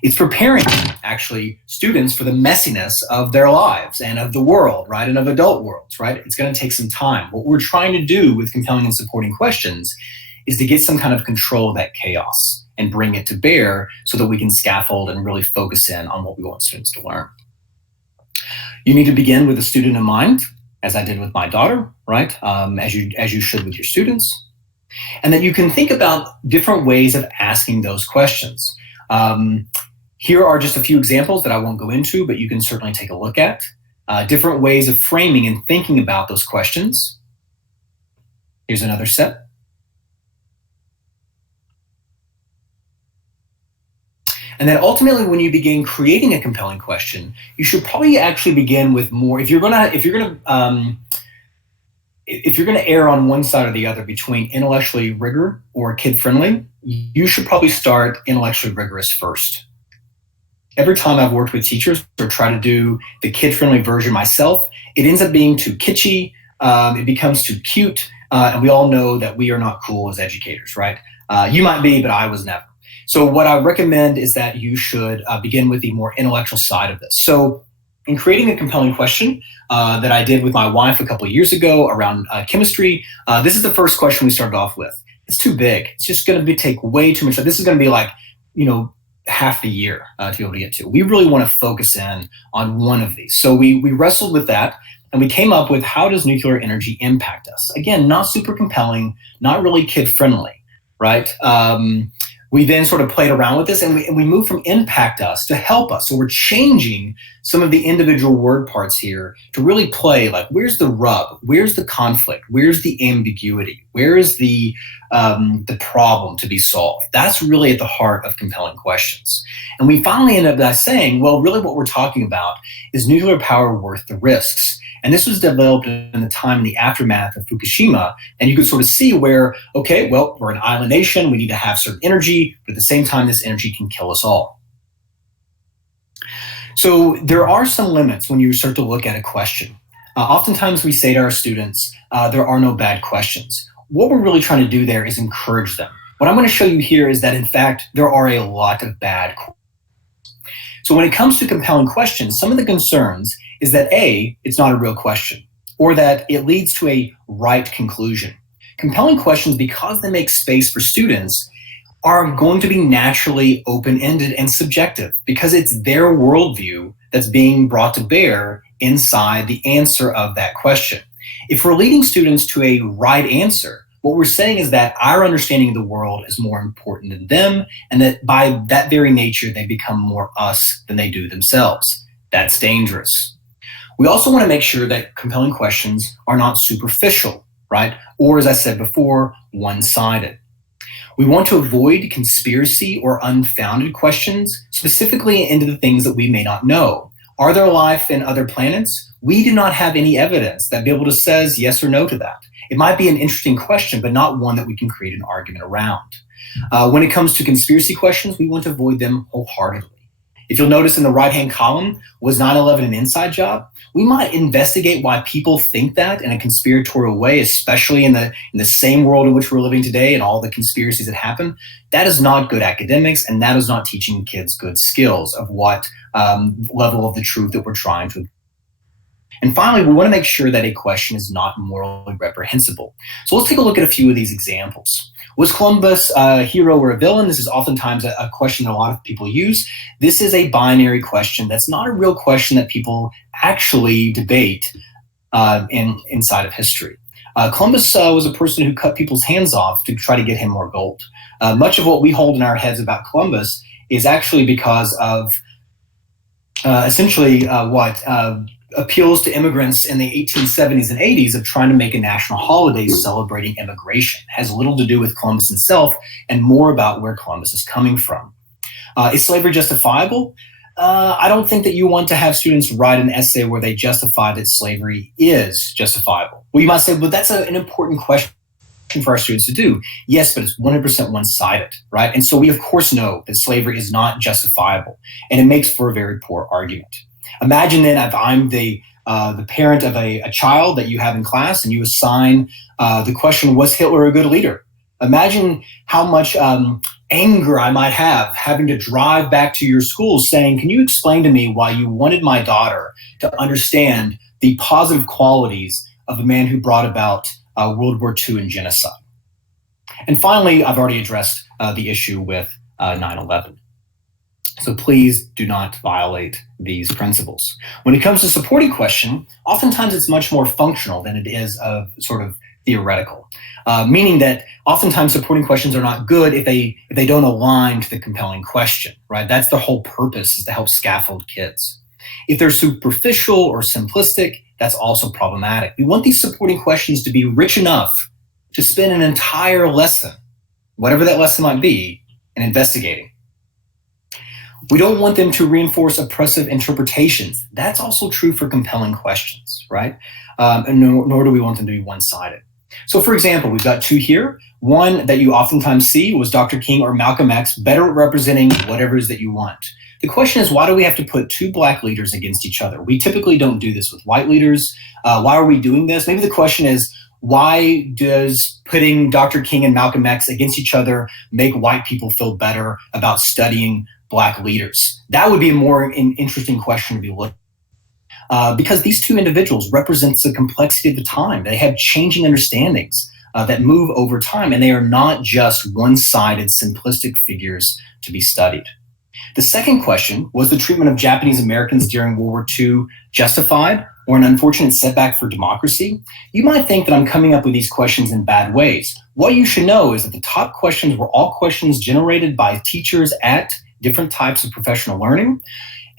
It's preparing, actually, students for the messiness of their lives and of the world, right, and of adult worlds, right? It's going to take some time. What we're trying to do with compelling and supporting questions is to get some kind of control of that chaos and bring it to bear so that we can scaffold and really focus in on what we want students to learn. You need to begin with the student in mind, as I did with my daughter, right, as you should with your students. And then you can think about different ways of asking those questions. Here are just a few examples that I won't go into, but you can certainly take a look at. Different ways of framing and thinking about those questions. Here's another set. And then ultimately, when you begin creating a compelling question, you should probably actually begin with more. If you're gonna err on one side or the other between intellectually rigor or kid-friendly, you should probably start intellectually rigorous first. Every time I've worked with teachers or try to do the kid-friendly version myself, it ends up being too kitschy, it becomes too cute, and we all know that we are not cool as educators, right? You might be, but I was never. So what I recommend is that you should begin with the more intellectual side of this. So in creating a compelling question that I did with my wife a couple of years ago around chemistry, this is the first question we started off with. It's too big. It's just going to take way too much. This is going to be like, half the year to be able to get to. We really want to focus in on one of these. So we wrestled with that, and we came up with, how does nuclear energy impact us? Again, not super compelling, not really kid-friendly. right? We then sort of played around with this, and we moved from impact us to help us. So we're changing some of the individual word parts here to really play like, where's the rub? Where's the conflict? Where's the ambiguity? Where is the problem to be solved? That's really at the heart of compelling questions. And we finally ended up by saying, well, really what we're talking about is nuclear power worth the risks? And this was developed in the time in the aftermath of Fukushima. And you could sort of see where, okay, well, we're an island nation. We need to have certain energy, but at the same time, this energy can kill us all. So there are some limits when you start to look at a question. Oftentimes we say to our students, there are no bad questions. What we're really trying to do there is encourage them. What I'm going to show you here is that, in fact, there are a lot of bad questions. So when it comes to compelling questions, some of the concerns is that A, it's not a real question, or that it leads to a right conclusion. Compelling questions, because they make space for students, are going to be naturally open-ended and subjective because it's their worldview that's being brought to bear inside the answer of that question. If we're leading students to a right answer, what we're saying is that our understanding of the world is more important than them, and that by that very nature, they become more us than they do themselves. That's dangerous. We also want to make sure that compelling questions are not superficial, right? Or, as I said before, one-sided. We want to avoid conspiracy or unfounded questions, specifically into the things that we may not know. Are there life in other planets? We do not have any evidence that be able to say yes or no to that. It might be an interesting question, but not one that we can create an argument around. When it comes to conspiracy questions, we want to avoid them wholeheartedly. If you'll notice in the right-hand column, was 9/11 an inside job? We might investigate why people think that in a conspiratorial way, especially in the same world in which we're living today and all the conspiracies that happen. That is not good academics, and that is not teaching kids good skills of what level of the truth that we're trying to. And finally, we want to make sure that a question is not morally reprehensible. So let's take a look at a few of these examples. Was Columbus a hero or a villain? This is oftentimes a question that a lot of people use. This is a binary question. That's not a real question that people actually debate inside of history. Columbus was a person who cut people's hands off to try to get him more gold. Much of what we hold in our heads about Columbus is actually because of essentially appeals to immigrants in the 1870s and 80s of trying to make a national holiday celebrating immigration. It has little to do with Columbus himself and more about where Columbus is coming from. Is slavery justifiable? I don't think that you want to have students write an essay where they justify that slavery is justifiable. Well, you might say, well, that's an important question for our students to do. Yes, but it's 100% one-sided, right? And so we, of course, know that slavery is not justifiable, and it makes for a very poor argument. Imagine then if I'm the parent of a child that you have in class and you assign the question, was Hitler a good leader? Imagine how much anger I might have having to drive back to your school saying, can you explain to me why you wanted my daughter to understand the positive qualities of a man who brought about World War II and genocide? And finally, I've already addressed the issue with 9/11. So please do not violate these principles. When it comes to supporting question, oftentimes it's much more functional than it is of sort of theoretical, meaning that oftentimes supporting questions are not good if they don't align to the compelling question, right? That's the whole purpose, is to help scaffold kids. If they're superficial or simplistic, that's also problematic. We want these supporting questions to be rich enough to spend an entire lesson, whatever that lesson might be, in investigating. We don't want them to reinforce oppressive interpretations. That's also true for compelling questions, right? And nor do we want them to be one-sided. So for example, we've got two here. One that you oftentimes see was Dr. King or Malcolm X better representing whatever it is that you want. The question is, why do we have to put two black leaders against each other? We typically don't do this with white leaders. Why are we doing this? Maybe the question is, why does putting Dr. King and Malcolm X against each other make white people feel better about studying black leaders? That would be a more interesting question to be looking at. Because these two individuals represent the complexity of the time. They have changing understandings that move over time, and they are not just one-sided, simplistic figures to be studied. The second question was the treatment of Japanese Americans during World War II justified or an unfortunate setback for democracy? You might think that I'm coming up with these questions in bad ways. What you should know is that the top questions were all questions generated by teachers at different types of professional learning.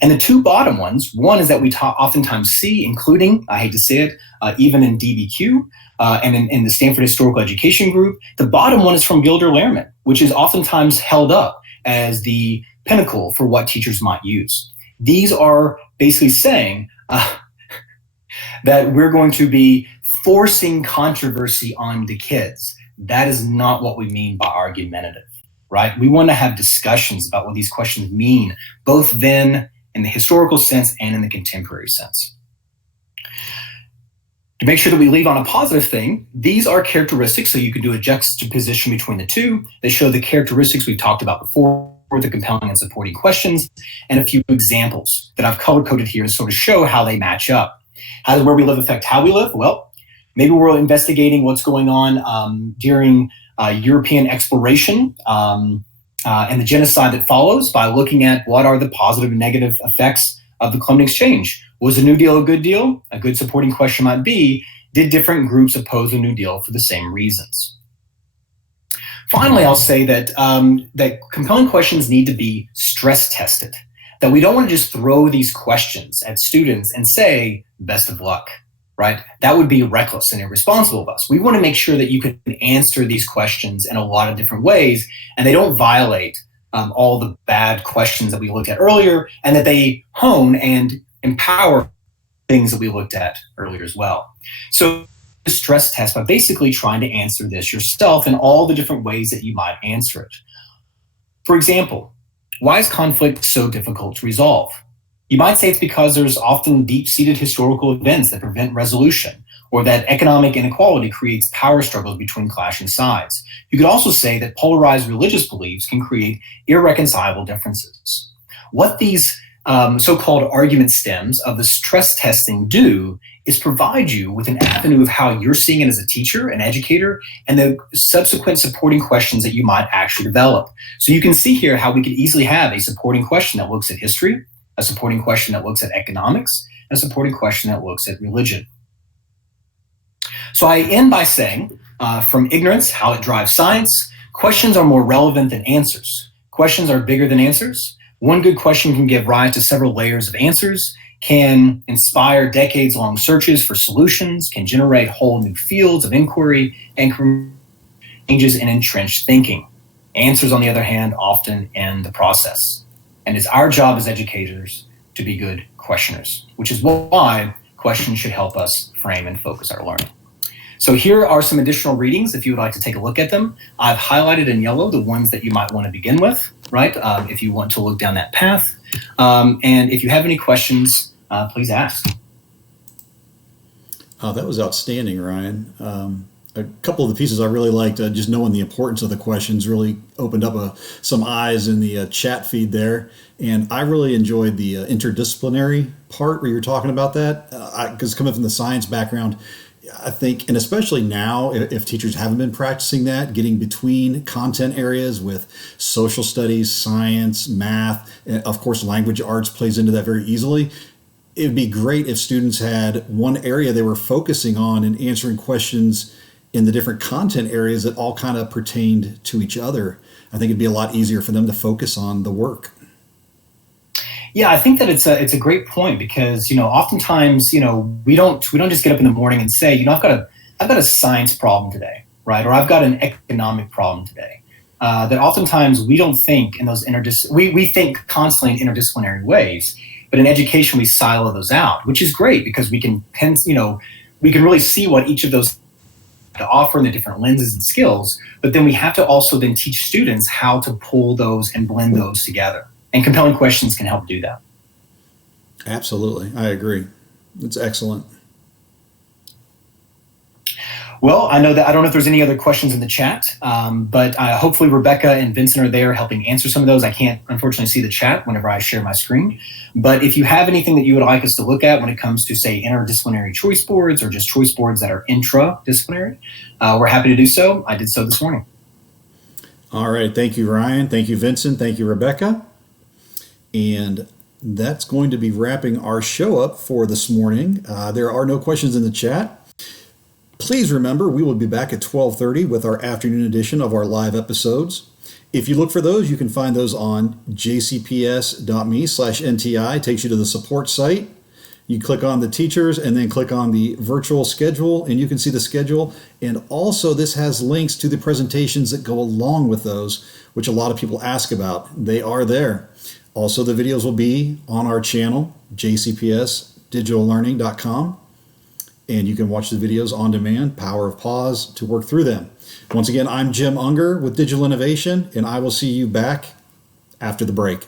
And the two bottom ones, one is that we oftentimes see, including, I hate to say it, even in DBQ and in the Stanford Historical Education Group, the bottom one is from Gilder Lehrman, which is oftentimes held up as the pinnacle for what teachers might use. These are basically saying that we're going to be forcing controversy on the kids. That is not what we mean by argumentative, right? We want to have discussions about what these questions mean, both then in the historical sense and in the contemporary sense. To make sure that we leave on a positive thing, these are characteristics, so you can do a juxtaposition between the two. They show the characteristics we've talked about before, the compelling and supporting questions, and a few examples that I've color-coded here to sort of show how they match up. How does where we live affect how we live? Well, maybe we're investigating what's going on during European exploration and the genocide that follows by looking at what are the positive and negative effects of the Columbian Exchange. Was the New Deal a good deal? A good supporting question might be, did different groups oppose the New Deal for the same reasons? Finally, I'll say that that compelling questions need to be stress tested, that we don't want to just throw these questions at students and say, best of luck, right? That would be reckless and irresponsible of us. We want to make sure that you can answer these questions in a lot of different ways, and they don't violate all the bad questions that we looked at earlier, and that they hone and empower things that we looked at earlier as well. So stress test by basically trying to answer this yourself in all the different ways that you might answer it. For example, why is conflict so difficult to resolve? You might say it's because there's often deep-seated historical events that prevent resolution, or that economic inequality creates power struggles between clashing sides. You could also say that polarized religious beliefs can create irreconcilable differences. What these so-called argument stems of the stress testing do is provide you with an avenue of how you're seeing it as a teacher, an educator, and the subsequent supporting questions that you might actually develop. So you can see here how we could easily have a supporting question that looks at history, a supporting question that looks at economics, and a supporting question that looks at religion. So I end by saying, from ignorance, how it drives science, questions are more relevant than answers. Questions are bigger than answers. One good question can give rise to several layers of answers, can inspire decades-long searches for solutions, can generate whole new fields of inquiry, and changes in entrenched thinking. Answers, on the other hand, often end the process. And it's our job as educators to be good questioners, which is why questions should help us frame and focus our learning. So here are some additional readings if you would like to take a look at them. I've highlighted in yellow the ones that you might want to begin with, right? If you want to look down that path. And if you have any questions, please ask. Oh, that was outstanding, Ryan. A couple of the pieces I really liked, just knowing the importance of the questions really opened up some eyes in the chat feed there. And I really enjoyed the interdisciplinary part where you were talking about that. Because coming from the science background, I think, and especially now, if teachers haven't been practicing that, getting between content areas with social studies, science, math, and of course, language arts plays into that very easily. It'd be great if students had one area they were focusing on and answering questions in the different content areas that all kind of pertained to each other. I think it'd be a lot easier for them to focus on the work. Yeah, I think that it's a great point because, oftentimes, we don't just get up in the morning and say, I've got a science problem today, right? Or I've got an economic problem today. That oftentimes we don't think in those we think constantly in interdisciplinary ways, but in education we silo those out, which is great because we can really see what each of those have to offer in the different lenses and skills, but then we have to also then teach students how to pull those and blend those together. And compelling questions can help do that. Absolutely. I agree. It's excellent. Well, I don't know if there's any other questions in the chat, but hopefully Rebecca and Vincent are there helping answer some of those. I can't, unfortunately, see the chat whenever I share my screen. But if you have anything that you would like us to look at when it comes to, say, interdisciplinary choice boards or just choice boards that are intradisciplinary, we're happy to do so. I did so this morning. All right. Thank you, Ryan. Thank you, Vincent. Thank you, Rebecca. And that's going to be wrapping our show up for this morning. There are no questions in the chat. Please remember, we will be back at 12:30 with our afternoon edition of our live episodes. If you look for those, you can find those on jcps.me/NTI. Takes you to the support site. You click on the teachers and then click on the virtual schedule, and you can see the schedule. And also, this has links to the presentations that go along with those, which a lot of people ask about. They are there. Also, the videos will be on our channel, jcpsdigitallearning.com. And you can watch the videos on demand, power of pause to work through them. Once again, I'm Jim Unger with Digital Innovation, and I will see you back after the break.